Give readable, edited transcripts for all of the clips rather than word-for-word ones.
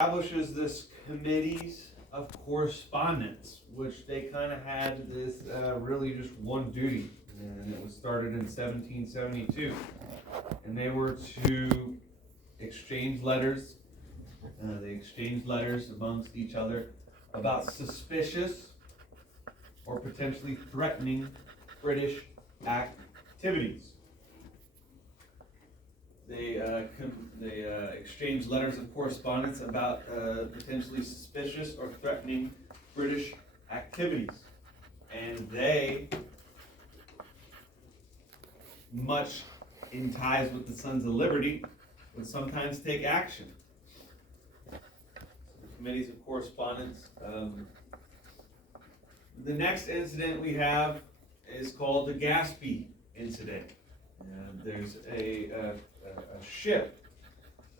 Establishes this committees of correspondence, which they kind of had this really just one duty, and it was started in 1772, and they were to exchange letters. They exchanged letters amongst each other about suspicious or potentially threatening British activities. They exchanged letters of correspondence about potentially suspicious or threatening British activities. And they, much in ties with the Sons of Liberty, would sometimes take action. So the committees of correspondence. The next incident we have is called the Gaspee incident. There's a ship,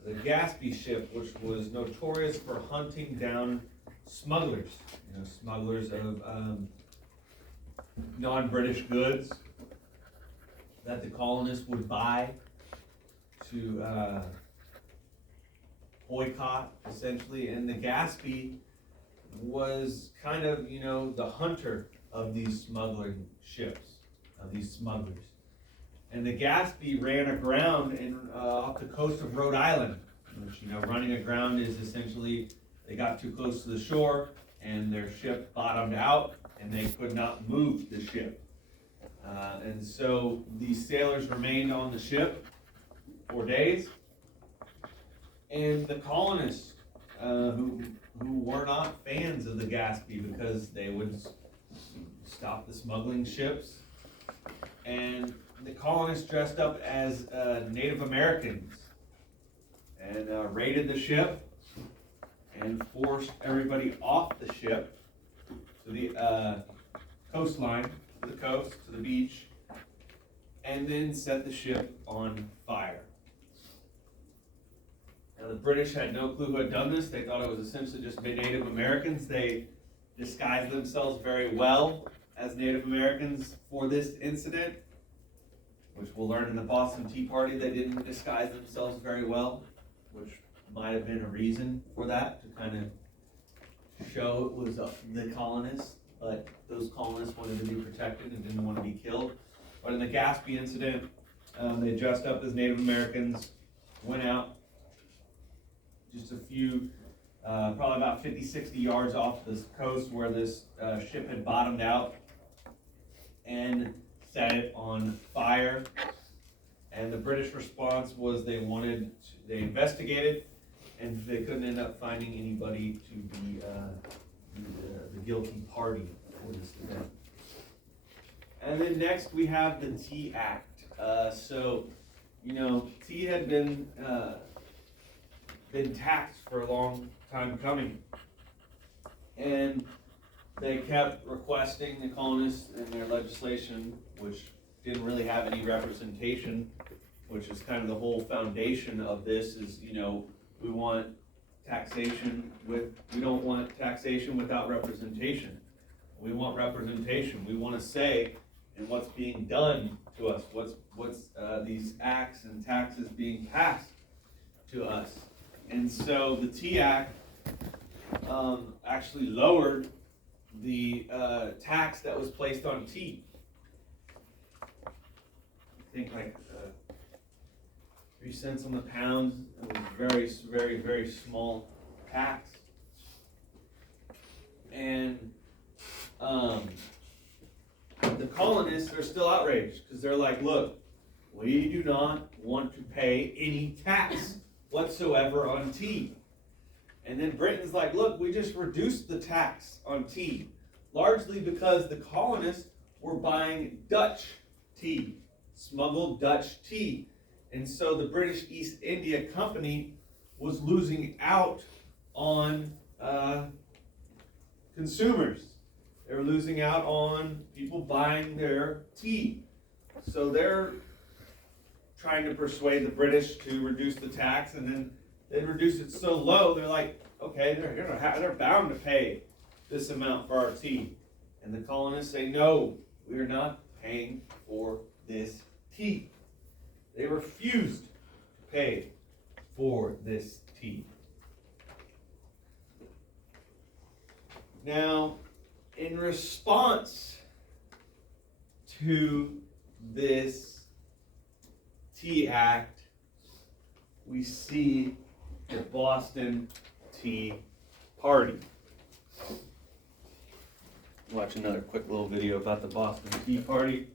the Gaspee ship, which was notorious for hunting down smugglers, smugglers of non-British goods that the colonists would buy to boycott, essentially. And the Gaspee was kind of, the hunter of these smuggling ships, of these smugglers. And the Gaspee ran aground off the coast of Rhode Island, which, running aground is essentially they got too close to the shore and their ship bottomed out and they could not move the ship. And so these sailors remained on the ship for days. And the colonists, who were not fans of the Gaspee because they would stop the smuggling ships, and the colonists dressed up as Native Americans and raided the ship and forced everybody off the ship to the coastline, to the coast, to the beach, and then set the ship on fire. Now, the British had no clue who had done this. They thought it was essentially just Native Americans. They disguised themselves very well as Native Americans for this incident, which we'll learn in the Boston Tea Party. They didn't disguise themselves very well, which might have been a reason for that, to kind of show it was the colonists, but those colonists wanted to be protected and didn't want to be killed. But in the Gaspee incident, they dressed up as Native Americans, went out just a few, probably about 50, 60 yards off this coast where this ship had bottomed out, and set it on fire. And the British response was they investigated, and they couldn't end up finding anybody to be the guilty party for this event. And then next we have the Tea Act. Tea had been taxed for a long time coming, and they kept requesting, the colonists, in their legislation, which didn't really have any representation, which is kind of the whole foundation of this, is, we want taxation we don't want taxation without representation. We want representation. We want to say in what's being done to us, what's these acts and taxes being passed to us. And so the Tea Act actually lowered the tax that was placed on tea. I think like 3 cents on the pound. It was very, very, very small tax. And the colonists are still outraged because they're like, look, we do not want to pay any tax whatsoever on tea. And then Britain's like, look, we just reduced the tax on tea, largely because the colonists were buying Dutch tea, smuggled Dutch tea. And so the British East India Company was losing out on consumers. They were losing out on people buying their tea. So they're trying to persuade the British to reduce the tax, and then they reduce it so low, they're like, okay, they're bound to pay this amount for our tea. And the colonists say, no, we are not paying for this tea. They refused to pay for this tea. Now, in response to this Tea Act, we see the Boston Tea Party. Watch another quick little video about the Boston Tea Party.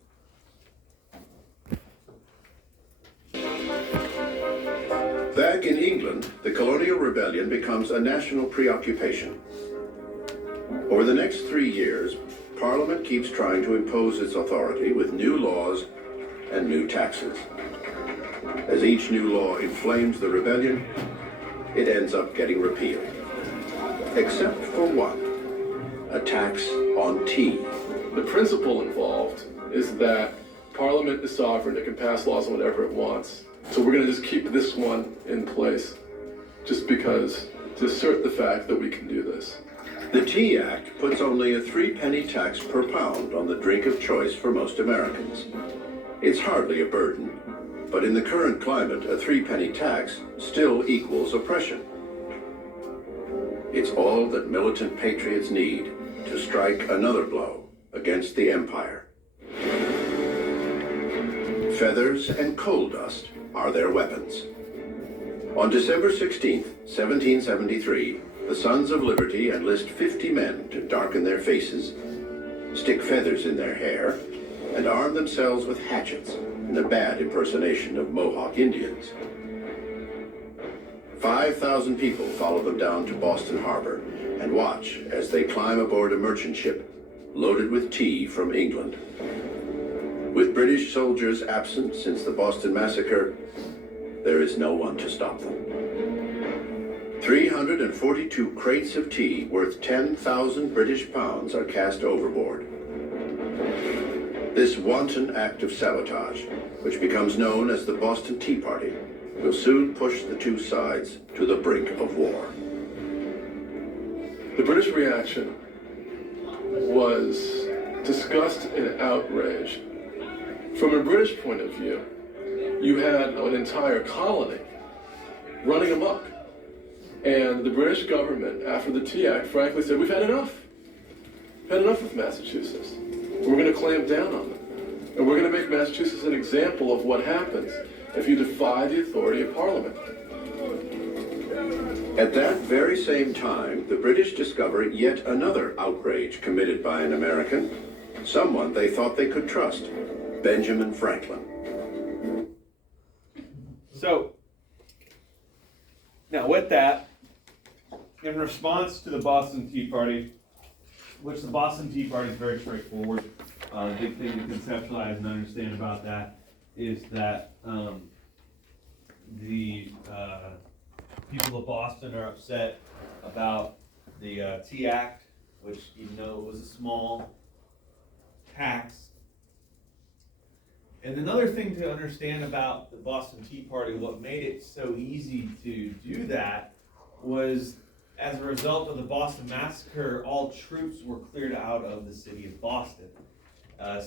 Back in England, the colonial rebellion becomes a national preoccupation. Over the next 3 years, Parliament keeps trying to impose its authority with new laws and new taxes. As each new law inflames the rebellion, it ends up getting repealed. Except for one, a tax on tea. The principle involved is that Parliament is sovereign, it can pass laws on whatever it wants. So we're going to just keep this one in place, just because, to assert the fact that we can do this. The Tea Act puts only a 3-penny tax per pound on the drink of choice for most Americans. It's hardly a burden, but in the current climate, a 3-penny tax still equals oppression. It's all that militant patriots need to strike another blow against the empire. Feathers and coal dust are their weapons. On December 16th, 1773, the Sons of Liberty enlist 50 men to darken their faces, stick feathers in their hair, and arm themselves with hatchets in a bad impersonation of Mohawk Indians. 5,000 people follow them down to Boston Harbor and watch as they climb aboard a merchant ship loaded with tea from England. With British soldiers absent since the Boston Massacre, there is no one to stop them. 342 crates of tea worth 10,000 British pounds are cast overboard. This wanton act of sabotage, which becomes known as the Boston Tea Party, will soon push the two sides to the brink of war. The British reaction was disgust and outrage. From a British point of view, you had an entire colony running amok. And the British government, after the Tea Act, frankly said, we've had enough. We've had enough of Massachusetts. We're going to clamp down on them. And we're going to make Massachusetts an example of what happens if you defy the authority of Parliament. At that very same time, the British discover yet another outrage committed by an American, someone they thought they could trust, Benjamin Franklin. So, now with that, in response to the Boston Tea Party, which the Boston Tea Party is very straightforward, the big thing to conceptualize and understand about that is that the people of Boston are upset about the Tea Act, which, even though it was a small tax. And another thing to understand about the Boston Tea Party, what made it so easy to do that was, as a result of the Boston Massacre, all troops were cleared out of the city of Boston.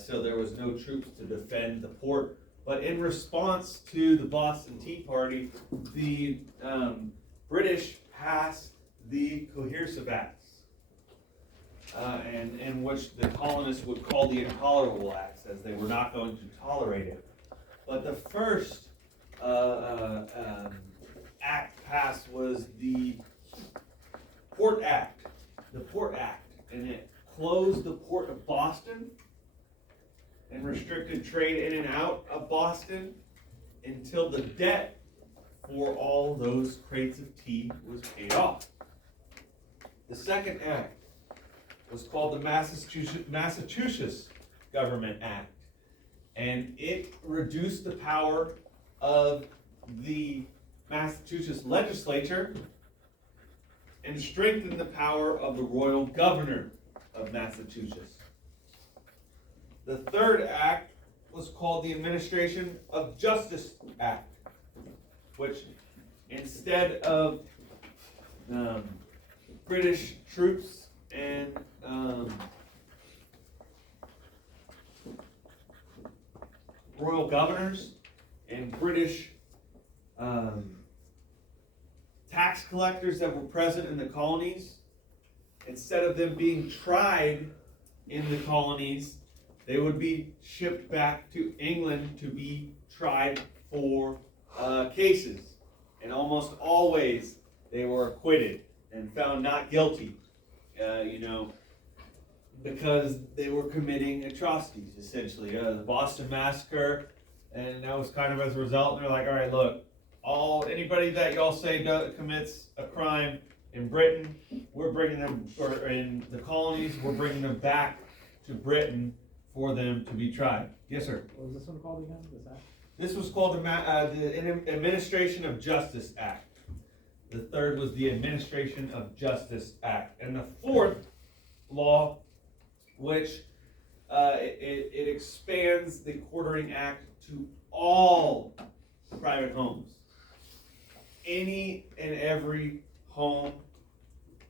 So there was no troops to defend the port. But in response to the Boston Tea Party, the British passed the Coercive Acts, and which the colonists would call the Intolerable Acts, as they were not going to tolerate it. But the first act passed was the Port Act, and it closed the port of Boston and restricted trade in and out of Boston until the debt for all those crates of tea was paid off. The second act was called the Massachusetts Government Act, and it reduced the power of the Massachusetts legislature and strengthened the power of the royal governor of Massachusetts. The third act was called the Administration of Justice Act, which, instead of British troops and royal governors and British tax collectors that were present in the colonies, instead of them being tried in the colonies, they would be shipped back to England to be tried for cases. And almost always they were acquitted and found not guilty, because they were committing atrocities, essentially. The Boston Massacre, and that was kind of as a result. And they're like, all right, look, anybody that y'all say commits a crime in Britain, we're bringing them, or in the colonies, we're bringing them back to Britain for them to be tried. Yes, sir. What was this one called again, this act? This was called the Administration of Justice Act. The third was the Administration of Justice Act. And the fourth law, which it expands the Quartering Act to all private homes. Any and every home,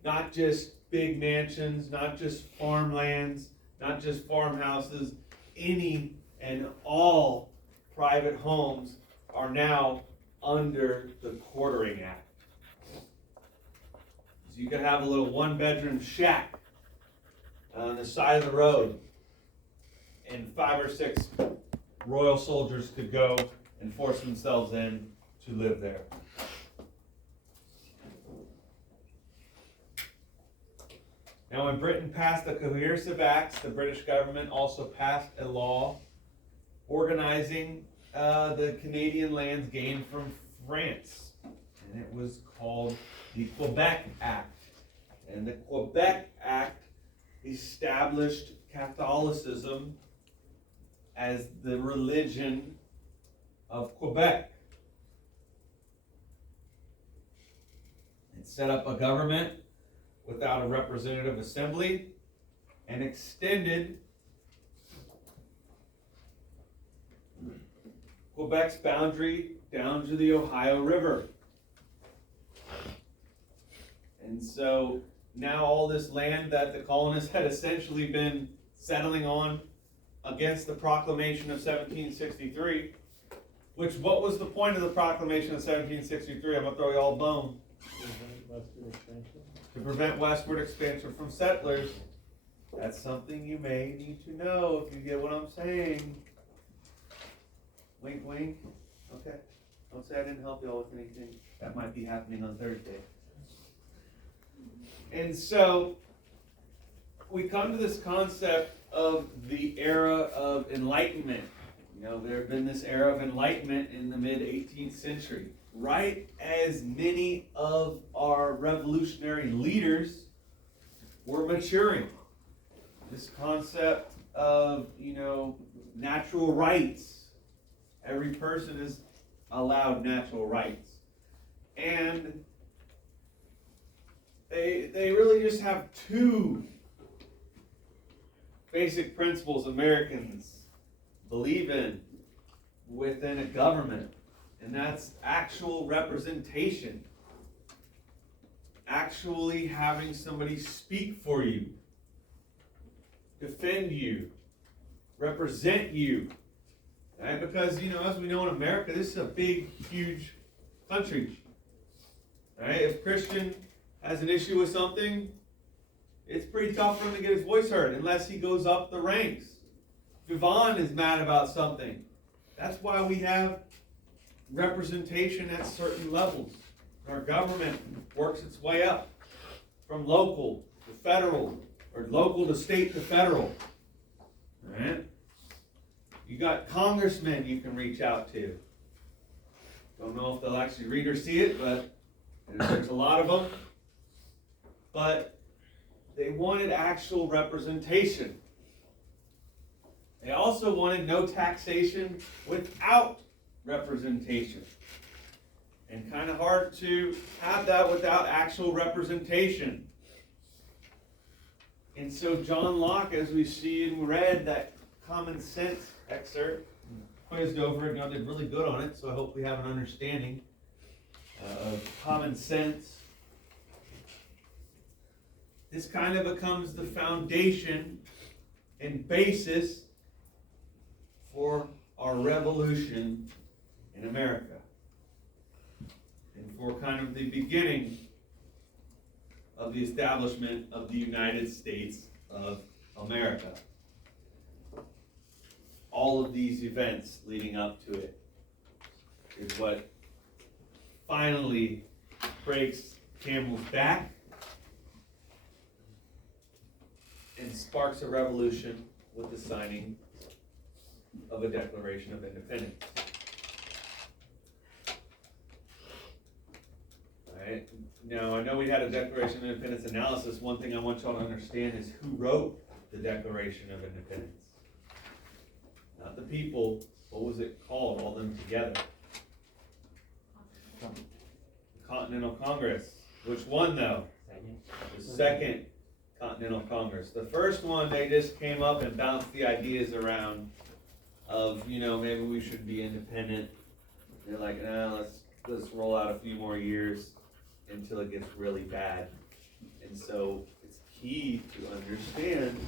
not just big mansions, not just farmlands, not just farmhouses, any and all private homes are now under the Quartering Act. So you could have a little one-bedroom shack on the side of the road, and 5 or 6 royal soldiers could go and force themselves in to live there. Now, when Britain passed the Coercive Acts, the British government also passed a law organizing the Canadian lands gained from France. And it was called the Quebec Act. And the Quebec Act established Catholicism as the religion of Quebec. It set up a government without a representative assembly and extended Quebec's boundary down to the Ohio River. And so now all this land that the colonists had essentially been settling on against the Proclamation of 1763, which, what was the point of the Proclamation of 1763? I'm going to throw you all a bone. Westward expansion. To prevent westward expansion from settlers. That's something you may need to know if you get what I'm saying. Wink, wink. Okay. Don't say I didn't help y'all with anything. That might be happening on Thursday. And so, we come to this concept of the era of enlightenment. There had been this era of enlightenment in the mid-18th century. Right as many of our revolutionary leaders were maturing. This concept of, natural rights. Every person is allowed natural rights. And they really just have 2 basic principles Americans believe in within a government. And that's actual representation. Actually having somebody speak for you, defend you, represent you. Right? Because, as we know in America, this is a big, huge country. Right? If Christian has an issue with something, it's pretty tough for him to get his voice heard unless he goes up the ranks. If Yvonne is mad about something, that's why we have representation at certain levels. Our government works its way up from local to federal, or local to state to federal. All right? You got congressmen you can reach out to. Don't know if they'll actually read or see it, but there's a lot of them. But they wanted actual representation. They also wanted no taxation without representation. And kind of hard to have that without actual representation. And so John Locke, as we see and read that common sense excerpt, quizzed over it, and I did really good on it, so I hope we have an understanding of common sense. This kind of becomes the foundation and basis for our revolution in America. And for kind of the beginning of the establishment of the United States of America. All of these events leading up to it is what finally breaks Campbell's back and sparks a revolution with the signing of a Declaration of Independence. Alright, now I know we had a Declaration of Independence analysis. One thing I want y'all to understand is who wrote the Declaration of Independence. Not the people, what was it called, all them together? The Continental Congress. Which one though? The Second Continental Congress. The first one, they just came up and bounced the ideas around of, maybe we should be independent. They're like, let's roll out a few more years until it gets really bad. And so it's key to understand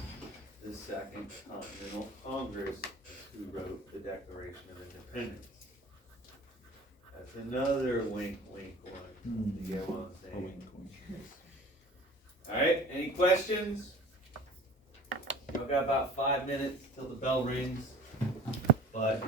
the Second Continental Congress who wrote the Declaration of Independence. That's another wink, wink one. You get what I'm saying? Alright, any questions? Y'all got about 5 minutes till the bell rings. But,